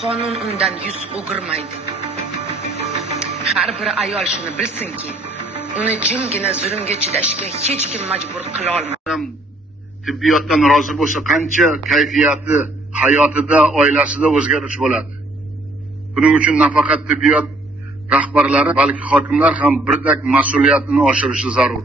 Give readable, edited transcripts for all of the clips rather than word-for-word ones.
qonun undan yuz o'girmaydi. Har bir ayol shuni bilsinki, uni jimgina zulmga chidashga hech kim majbur qila olmaydi. Tibbiyotdan rozi bo'lsa qancha kayfiyati, hayotida, oilasida o'zgarish bo'ladi. Buning uchun nafaqat tibbiyot rahbarlari, balki hokimlar ham birdek mas'uliyatini oshirishi zarur.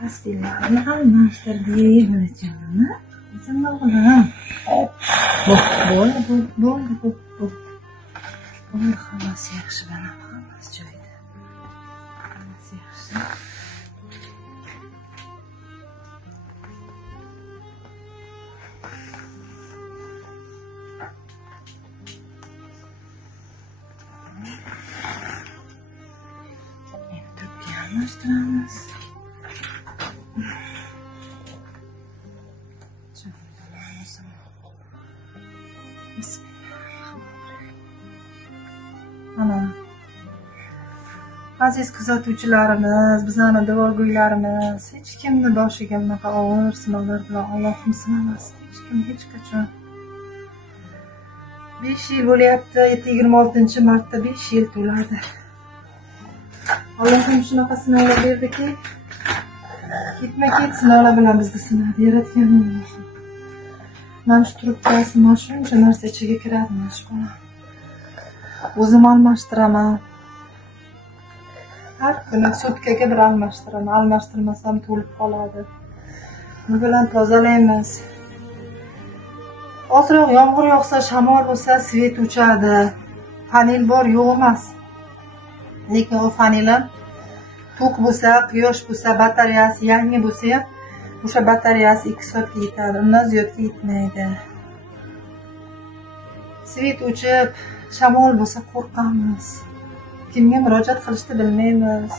Pastilarni almashtirdik bolajonimni. O'zim o'g'lim. Bo'ldi. Bo'ldi, hammasi yaxshi, mana hammasi joyida. Hammasi yaxshi. Endi turibga almashtiramiz. Ana, aziz kuzatuvchilarimiz, bizani duogo'ylarimiz, hech kimni boshiga bunaqa og'ir sinovlar bilan Allohim sinamasin. Hech kim hech qachon. 5 yil bo'lyapti, 26-martda 5 yil to'ladi. Allohim shunaqa sinovlar berdiki, ketma-ket sinovlar bilan bizni sinadi, yaratganim Allohim. Mana shu trubkasi, mana shuncha narsa ichiga kiradi, mana shu bola. O'zim almashtiraman. Har kuni sutkaga bir almashtiraman. Almashtirmasam to'lib qoladi. Bu bilan tozalaymiz. Ozroq yomg'ir yog'sa, shamol bo'lsa, svet o'chadi. Panel bor, yo'q emas. Lekin u panellar tok bo'lsa, quyosh bo'lsa, batareyasi yangi bo'lsa ham, o'sha batareyasi 2 soatga yetadi. Undan ziyodga yetmaydi. Svet o'chib, shamol bo'lsa qo'rqamiz. Kimga murojaat qilishni bilmaymiz.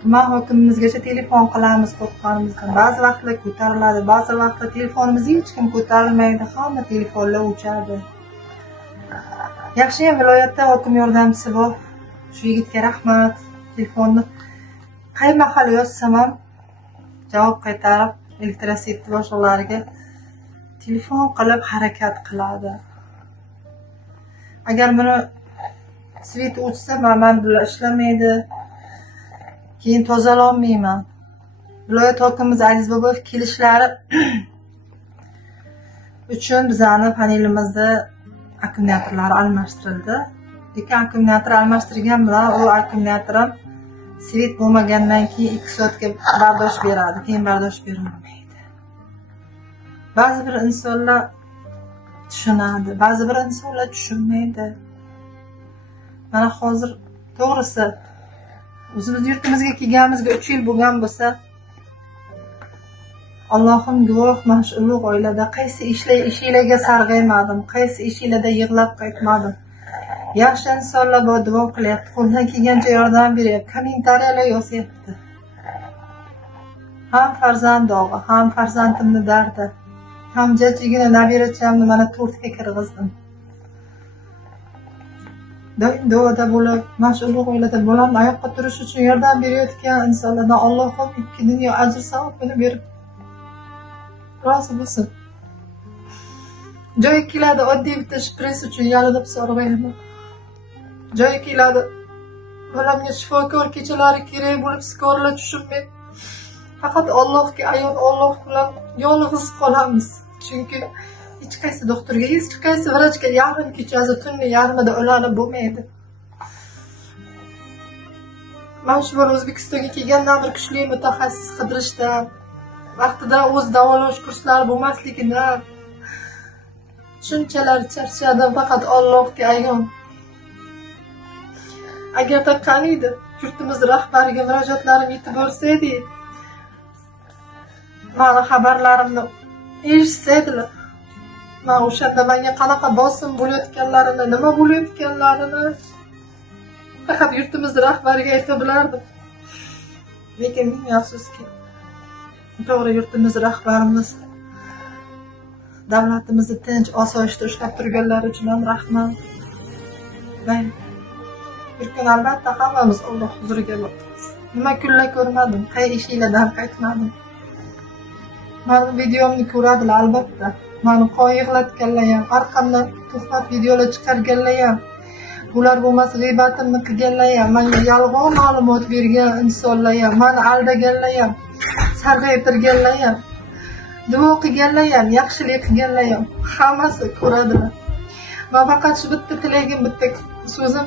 Tuman hokimimizgacha telefon qilamiz qo'rqqanimizdan. Ba'zi vaqtlar ko'tariladi, ba'zi vaqtlar telefonimizni hech kim ko'tarilmaydi, hamma telefonlar o'chadi. Yaxshiyam viloyatda hokim yordamchisi bor. Shu yigitga rahmat. Telefonni qay mahal yozsam ham javob qaytarib, elektroseti boshliqlariga telefon qilib harakat qiladi. Agar buni svet o'chsa, men bilan ishlamaydi. Keyin tozalolmayman. Viloyat hokimimiz Aziz Boboyev kelishlari uchun bizani panelimizni akkumulyatorlari almashtirildi. Lekin akkumulyator almashtirgan bilan u akkumulyator ham svet bo'lmagandan keyin 2 soatga bardosh beradi, keyin bardosh berolmaydi. Ba'zi bir insonlar tushunadi, ba'zi bir insonlar tushunmaydi. Mana hozir to'g'risi o'zimiz yurtimizga kelganimizga 3 yil bo'lgan bo'lsa, Allohim guvoh, mana shu ulug' oilada qaysi ishlarga sarg'aymadim, qaysi ishlarda yig'lab qaytmadim. Yaxshi insonlar bor, duo qilyapti, qo'ldan kelgancha yordam beryapti, kommentariyalar yozyapti. Ham farzand dog'i, ham farzandimni dardi, ham jajjigina nabirachamni mana 4 ga kirgizdim. Doim duoda bo'lib, mana shu ulug' oilada bolamni oyoqqa turish uchun yordam berayotgan insonlardan Allohim 2 dunyo ajr savobini berib rozi bo'lsin. Joyi keladi, oddiy bitta shpris uchun yalinib so'rayman. Joyi keladi, bolamga shifokor kechalari kerak bo'lib skorlar tushunmay, faqat Allohga ayon, Alloh bilan yolg'iz qolamiz. Chunki hech qaysi doktorga, hech qaysi vrachga yarim kechasi tunni yarmida ulanib bo'lmaydi. Mana shu bola O'zbekistonga kelgandan bir kuchli mutaxassis qidirishda, vaqtida o'z davolash kurslari bo'lmasligidan shunchalar charchadim, faqat Allohga ayon. Agarda qaniydi yurtimiz rahbariga murojaatlarim yetib borsaydi, mana xabarlarimni eshitsaydilar, men o'shanda menga qanaqa bosim bo'layotganlarini, nima bo'layotganlarini faqat yurtimiz rahbariga ayta bilardim. Lekin ming afsuski, to'g'ri yurtimiz rahbarimiz davlatimizni tinch, osoyishta ushlab turganlari uchun ham rahmat. Bir kun albatta hammamiz Alloh huzuriga boramiz. Nima kunlar ko'rmadim, qay ishinglardan qaytmadim. Mani videomni ko'radilar albatta. Mani qoyig'latganlar ham, orqamdan tuhmat videolar chiqarganlar ham, bular bo'lmasa g'iybatimni qilganlar ham, menga yolg'on ma'lumot bergan insonlar ham, meni aldaganlar ham, sarg'aytirganlar ham, duo qilganlar ham, yaxshilik qilganlar ham, hammasi ko'radilar. Men faqat shu bitta tilagim, bitta so'zim,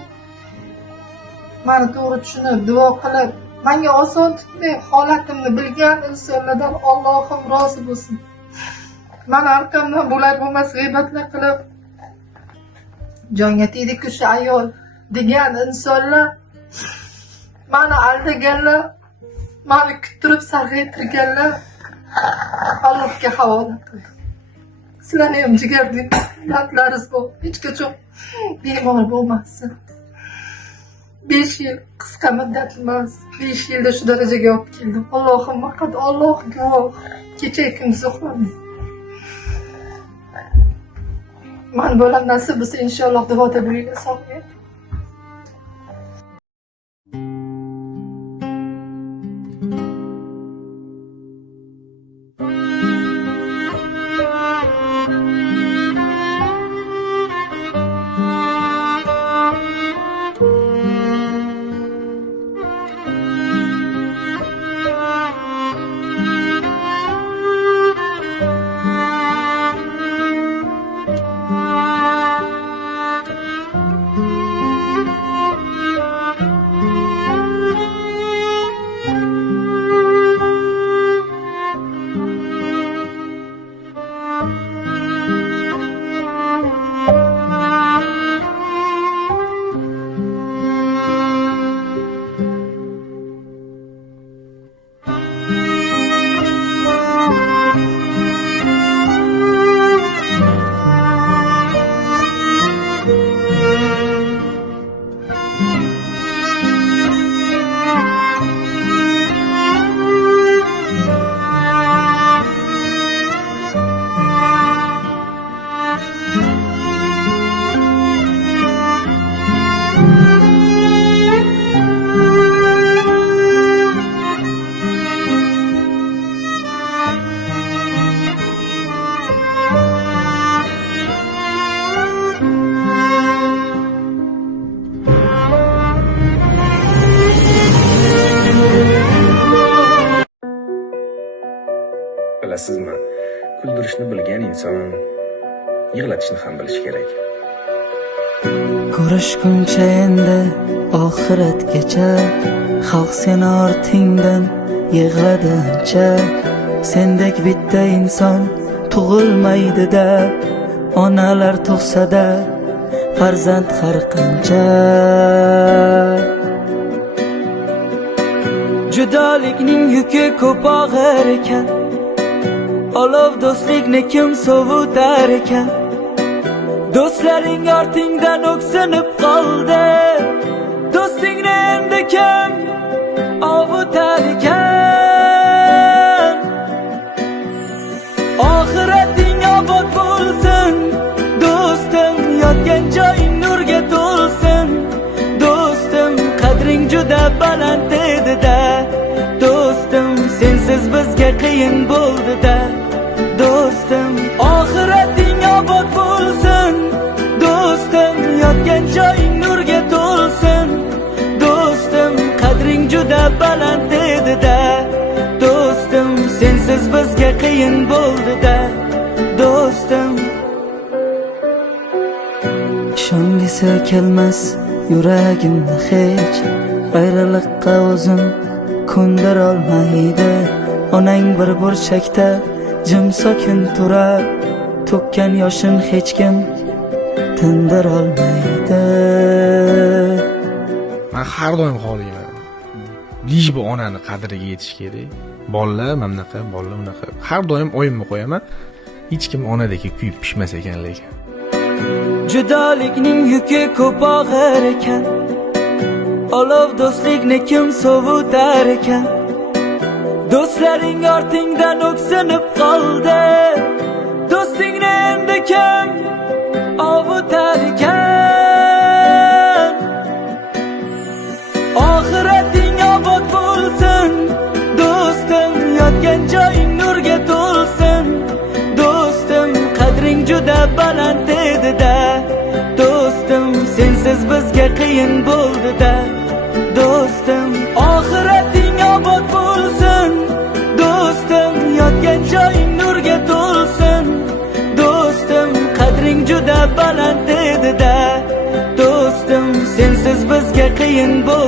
meni to'g'ri tushunib, duo qilib, menga oson tutmay holatimni bilgan insonlardan Allohim rozi bo'lsin. Meni orqamdan bular bo'lmas g'iybatlar qilib, jonga tegdi-ku shu ayol degan insonlar, meni aldaganlar, meni kuttirib sarg'aytirganlar, Allohga havola qildim. Sizlarni ham jigarli dardlaringiz bor, hech qachon bemor bo'lmasin. 5 yil qisqa muddat emas, 5 yilda shu darajaga olib keldim. Allohim faqat Alloh guvoh, kecha kunduz uxlamay. Men bo'lam nasib bo'lsa inshaalloh duoda bo'linglar, sog'ayib. Bilasizmi, kuldirishni bilgan inson yig'latishni ham bilishi kerak. Ko'rishguncha endi oxiratgacha, xalq seni ortingdan yig'ladi ancha. Sendek bitta inson tug'ilmaydi-da, onalar tug'sa-da farzand har qancha. Judolikning yuki ko'p og'ir ekan, olov do'stlikni kim sovutar ekan. Do'stlaring ortingdan o'ksinib qoldi, do'stingni endi kim ovutar ekan. Oxirating obod bo'lsin do'stim, yotgan joying nurga to'lsin do'stim. Qadring juda baland edi-da do'stim, sensiz bizga qiyin bo'ldi-da do'stim. Oxirating obod bo'lsin do'stim, yotgan joying nurga to'lsin do'stim. Qadring juda baland edi-da do'stim, sensiz bizga qiyin bo'ldi-da do'stim. Ishongisi kelmas yuragimni hech, ayriliqqa o'zim ko'ndirolmaydi. Onang bir burchakda jim sokin turar, to'kkan yoshin hech kim tindirolmaydi. Men har doim xohlayman. Lish bu onani qadriga yetish kerak. Bolalar mana bunaqa, bolalar unaqa. Har doim o'yimni qo'yaman. Hech kim onadek kuyib pishmas ekan lekin. Judolikning yuki ko'p og'ir ekan, olov do'stlikni kim sovutar ekan. Do'stlaring ortingdan o'ksinib qoldi, do'stingni endi kim ovutar ekan. bizga qiyin bo'ldi-da. Do'stim, oxirating obod bo'lsin. Do'stim, yotgan joying nurga to'lsin. Do'stim, qadring juda baland edi-da. Do'stim, sensiz bizga qiyin bo'ldi.